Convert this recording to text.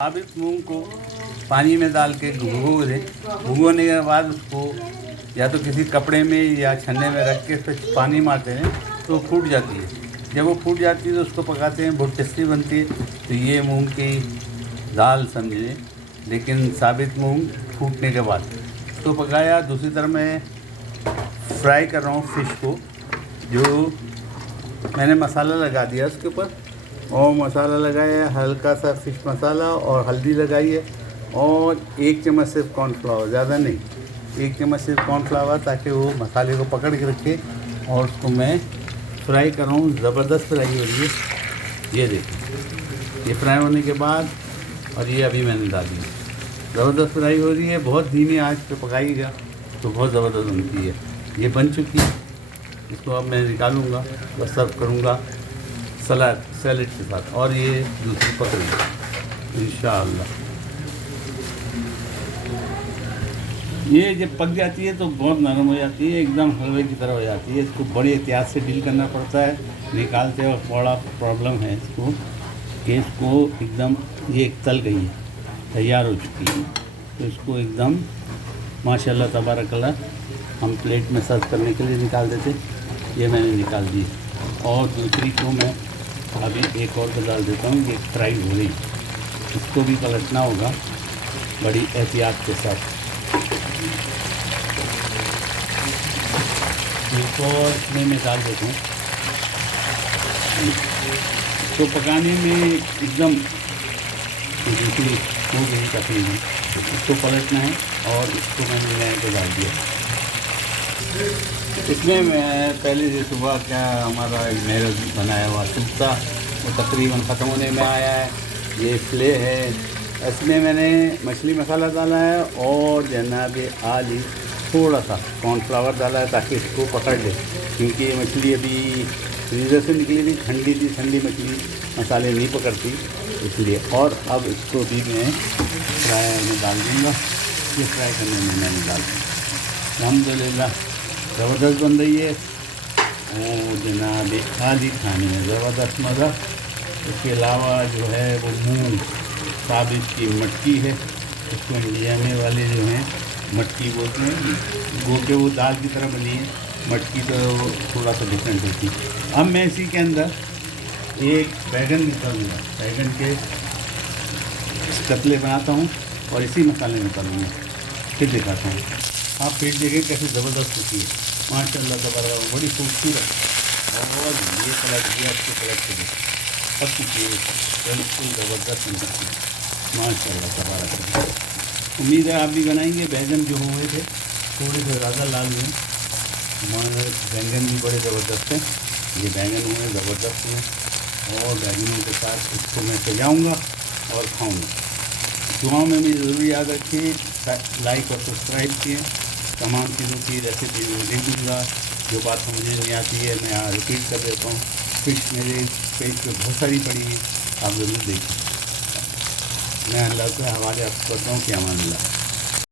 साबित मूंग को पानी में डाल के भिगो दें। भिगोने के बाद उसको या तो किसी कपड़े में या छन्ने में रख के उस पर पानी मारते हैं तो वो फूट जाती है। जब वो फूट जाती है तो उसको पकाते हैं, बहुत टेस्टी बनती है। तो ये मूंग की दाल समझिए, लेकिन साबित मूंग फूटने के बाद तो पकाया। दूसरी तरफ मैं फ्राई कर रहा हूँ फ़िश को, जो मैंने मसाला लगा दिया उसके ऊपर, और मसाला लगाया है हल्का सा फ़िश मसाला और हल्दी लगाई है, और 1 चम्मच सिर्फ कॉर्नफ्लावर, ज़्यादा नहीं, 1 चम्मच सिर्फ कॉर्नफ्लावर, ताकि वो मसाले को पकड़ के रखे। और उसको मैं फ्राई कर रहा हूँ, ज़बरदस्त फ्राई हो रही है। ये देखिए, ये फ्राई होने के बाद, और ये अभी मैंने डाली है, ज़बरदस्त फ्राई हो रही है। बहुत धीमी आंच पे पकाइएगा तो बहुत ज़बरदस्त बनती है। ये बन चुकी है, इसको अब मैं निकालूंगा, बस सर्व करूँगा सैलेड के साथ। और ये दूसरी पक रही है इंशाअल्लाह। ये जब पक जाती है तो बहुत नरम हो जाती है, एकदम हलवे की तरह हो जाती है। इसको बड़ी एहतियात से डील करना पड़ता है, निकालते वक्त बड़ा प्रॉब्लम है इसको कि इसको एकदम, ये एक तल गई है, तैयार हो चुकी है, तो इसको एकदम माशाल्लाह तबारकल्लाह हम प्लेट में सर्व करने के लिए निकाल देते। ये मैंने निकाल दी, और दूसरी को मैं अभी एक और को डाल देता हूँ। ये फ्राई हो रही, इसको भी पलटना होगा बड़ी एहतियात के साथ। इसको इसमें मैं डाल देता हूँ। तो पकाने में एकदम दूसरी हो गई तकरीबन, इसको पलटना है, और इसको मैंने नए को डाल दिया। इसमें मैं पहले से सुबह क्या हमारा मेरा बनाया हुआ सूप था, वो तकरीबन ख़त्म होने में आया है। ये फिले है, इसमें मैंने मछली मसाला डाला है, और जनाब आली थोड़ा सा कॉर्नफ्लावर डाला है ताकि इसको पकड़ ले, क्योंकि ये मछली अभी फ्रीज़र से निकली थी, ठंडी थी, ठंडी मछली मसाले नहीं पकड़ती इसलिए। और अब इसको भी मैं फ्राई में डाल दूँगा। ये फ्राई करने में मैंने डाल दी, अल्हम्दुलिल्लाह ज़बरदस्त बन रही है। और जनाब आली खाने में ज़बरदस्त मज़ा। इसके अलावा जो है वो मूंग साबित की मटकी है, इसको इंडिया में वाले जो हैं मटकी बोलते हैं, गो के वो दाल की तरह बनी है, मटकी तो थोड़ा सा डिफरेंट होती है। अब मैं इसी के अंदर एक बैगन निकालूँगा, बैगन के कतले बनाता हूँ और इसी मसाले में करूँगा, फिर दिखाता हूँ। आप फिर देखिए कैसे ज़बरदस्त होती है, माशाल्लाह तबारक, बड़ी खूबसूरत। और ये पलट दिया, इसको पलट के देखिए, सब चीज़ बिल्कुल ज़बरदस्त बन सकती है, माशाल्लाह तबारक। उम्मीद है आप भी बनाएंगे। बैंगन जो हुए थे थोड़े से ज़्यादा लाल हुए, बैंगन भी बड़े ज़बरदस्त हैं। ये बैंगन हुए ज़बरदस्त हैं, और बैंगनों के साथ इसको मैं सजाऊँगा और खाऊँगा। दुआओं में भी ज़रूर याद रखें, लाइक और सब्सक्राइब किए। तमाम चीज़ों की रेसिपी मैं दे दूँगा, जो बात मुझे नहीं आती है मैं यहाँ रिपीट कर देता हूँ। फिश मेरे पेज पे बहुत सारी पड़ी है, आप ज़रूर देखिए। मैं अल्लाह के हवाले आपको करता हूँ कि अमान अल्लाह।